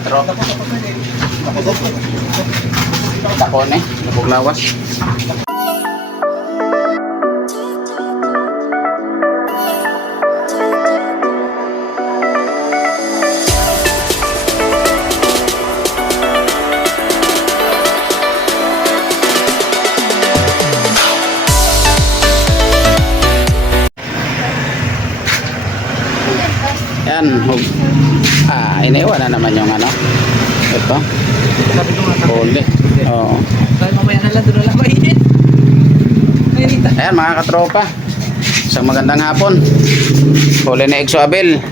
4. Takon eh, napog lawas. Yan, iniwan na naman yung ano. Ito. Huli. Oo. Kaya mamaya na lang, doon na lang mainit. Ayan mga katropa. Isang magandang hapon. Huli ni Exo Abel.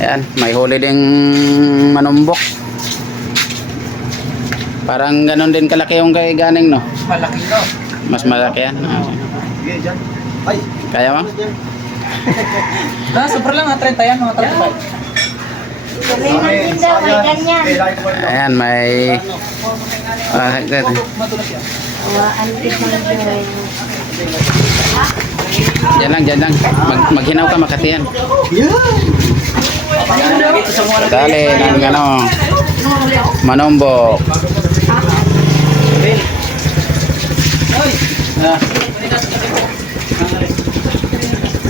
Ayan, may huli ding manumbok. Parang ganun din kalaki yung kay Ganing, no? Malaki no. Mas malaki yan. Ay, Kaya mo? Super lang, 30 yan, mga 35. May din daw, may ganyan. Ayan, may... Matulas yan. Antik man yun. Diyan lang. Maghinaw ka, makatiyan. Dali, ng ano, manumbok.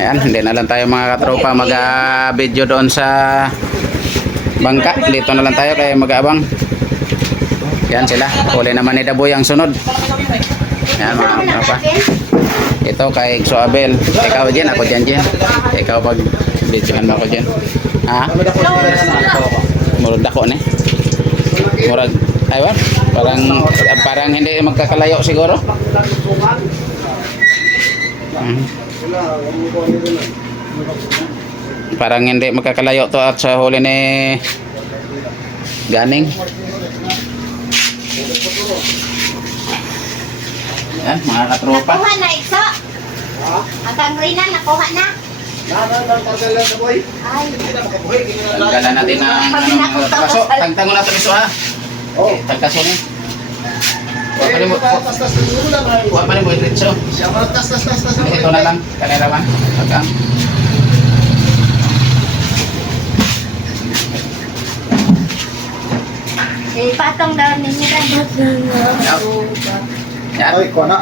Ayan, hindi na lang tayo mga katropa mag-video doon sa bangka. Dito na lang tayo kaya mag-aabang. Yan sila. Huli naman ni Daboy ang sunod. Ayan mga katropa. Ito kay Exo Abel. Ikaw dyan, ako dyan dyan. Ikaw pag videohan mo ako dyan. Ha? Murag dako ne? Murag, aywan? Parang hindi magkakalayo siguro. Parang hindi magkakalayo to at sa huli ni Ganing. Yan mga katropa. Nakuha na, Ikso? Ang kangrina, nakuha na? Ay, Tanggalan natin ang kaso. Tagtango natin iso ha. Tagkaso ni. Huwag pa rin mo itritso. Ito na lang. Kanera man. Pagkang. patong daw ninyo lang. Yan. ay, kuha na.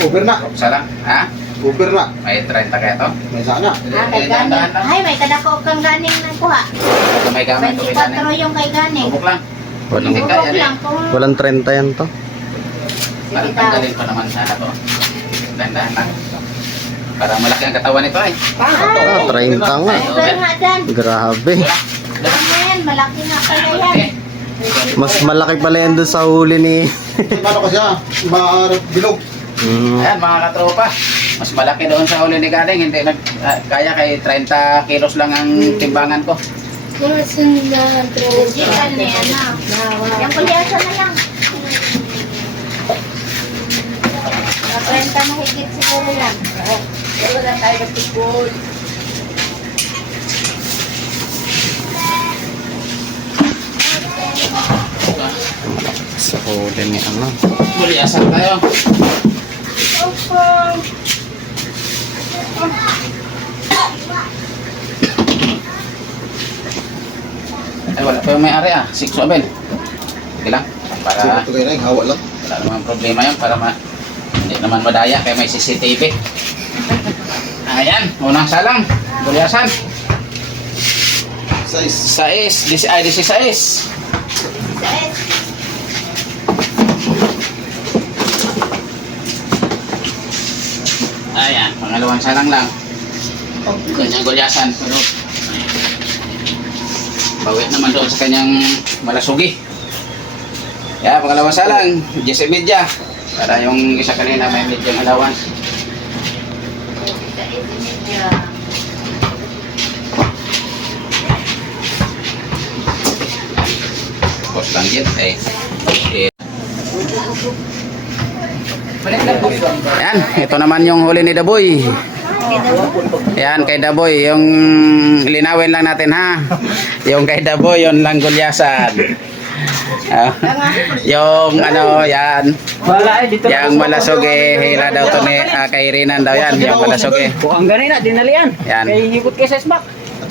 Uber na. Isa lang. Ha? Uber na. May 30 kaya to? May sana. Kay ganing. Ay, may kadako kang ganing nakuha. Ito may gamit. 24 yung kay ganing. Bubok lang. Bubog lang kung... Walang 30 yan to. Parang tanggalin ko naman sana to. Dahan-dahan lang. Para malaki ang katawan nito ay. Ah, 30 nga. Super nga dan. Grabe. Ano yan, malaki nga pala yan. Mas malaki pala yan doon sa huli ni... Paano kasi bilog. Ayan mga katropa. Mas malaki doon sa huli ni Galing. Hindi kaya kay 30 kilos lang ang timbangan ko. Diyan na yan na. Yung kulyasa na lang. Nakwenta mahigit siguro yan. Wala lang tayo basketball. Sa huli ni ano. Buliasan tayo. Ay wala pa yung may-ari ah. Sikso Abel. Sige lang. Para Ito kayo na, hawa lang. wala naman problema yun. Para hindi naman madaya kaya may CCTV. Ayan. Unang salang. Buliasan. Size. 16. Ayan, pangalawang salang lang. Kanyang gulyasan, pero bawi naman doon sa kanyang malasugi. Yeah, pangalawang salang, 10.30. Para yung isa kanina may medyong allowance. Tapos lang yun, Ayan, ito naman yung huli ni Daboy. Ayan, kay Daboy, yung linawin lang natin ha. Yung kay Daboy, yung lang gulyasan. Yung ano, yan. Yang malasugi, hila daw to ni kay Rinan daw yan, yung malasugi. Kung ang ganun na, dinalian. Yan. Kaya hikot kay Sesbak.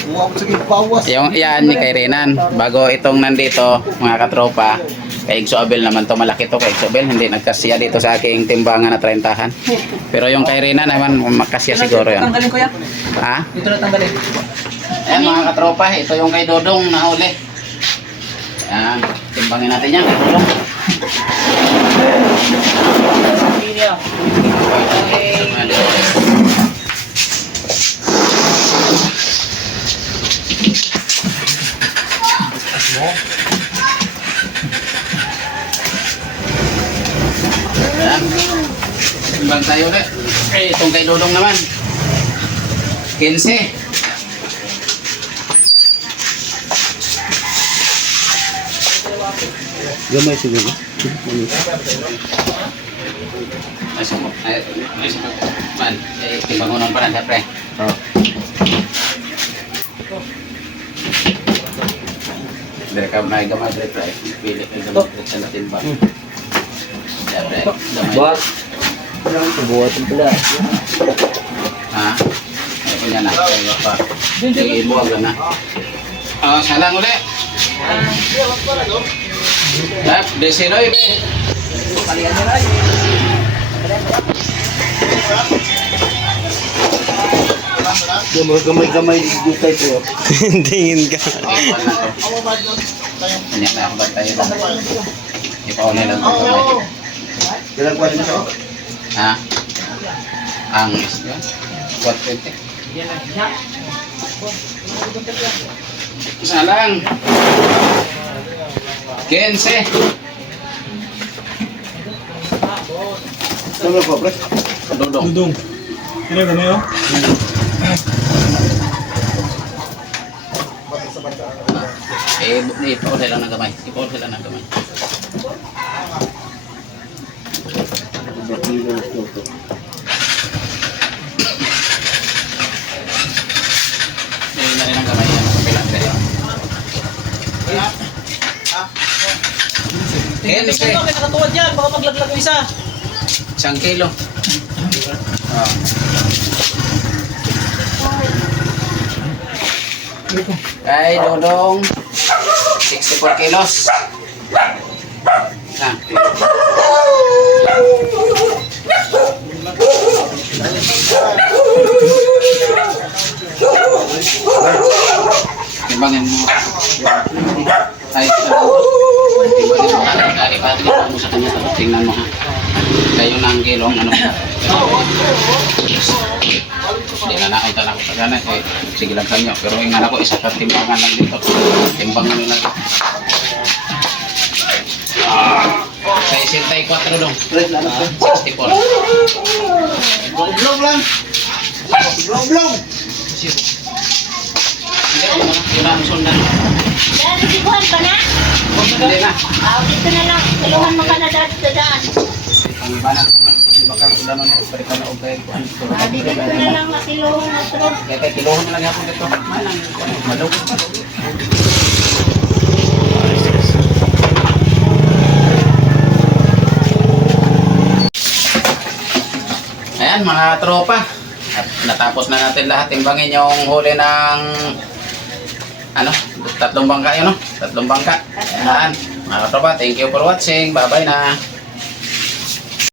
Wow, sige, bawas. Yung yan ni kay Renan. Bago itong nandito, mga katropa, kay Igso Abel naman to, malaki to kay Igso Abel, hindi nagkasya dito sa aking timbangan na 30-han. Pero yung kay Renan naman, makasya siguro yan. Tanggalin ko yan. Ha? Dito na tanggalin. Ayan mga katropa, ito yung kay Dodong na uli. Ayan, timbangin natin yan kay Dodong. Video. Ayan. Timbang tayo ulit. Eh, itong kay Dodong naman. 15. Gamay siguro. Ay, sumok. Ay, sumok. Man, eh, timbangunan pa lang, siyempre. Oh. Dari ka may gamay, dari ka. Pili ka gamay, dari sa natin ba? Siyempre, gamay. Buhat. Buhatin pala. Ha? Ay, kunya na. Ay, pa. Ibuwag lang na. Ah, salang ulit. Tap, desiroy, be. Gamay dito ito. Tingin ka. Kanya na, bantay lang. Ipaulay lang ito gamay. Kailan kuha niyo siya? Ha? Ang isda? 420. Salang. 15. Ano ko, pre? Dudong. Dudong. Ini kami yo. Eh, ipaulay lang ng gamay. Ipaulay lang ng gamay. Ipaulay na rin ang gamay. Kapilang tayo. Tingnan mo, may nakatuwad yan. Baka maglaglag yung isa. 1 kilo. Oh. Kay Dodong 64 kilos. Na. Timbangin mo. Ay, timbangin mo. Ipatigil mo sa kanya. Tingnan mo ha. Kayo na ang kilong ano. Hindi na nakita na ako sa gana. Eh, sige lang kanyo. Pero yung anak ko, isa ka timbangan lang dito. Timbangan nyo lang. Sa 64 dong. 64. Blong lang. Blong. Hindi, yun ang sundan. Dahil nasibuhan pa na? Hindi na. Dito na lang. Kaluhan mo ka na dati sa daan. Ang iba na. Iba ka sundan nun. Balikan na ubay. Dito na lang makiluhan na tro. Kaya kilohan na lang ako dito. Manang, malugod pa. Ayan mga tropa. At natapos na natin lahat. Timbangin yung huli ng ano, 3 bangka yun, no? 3 bangka. Ayan. Mga tropa, thank you for watching. Bye-bye na.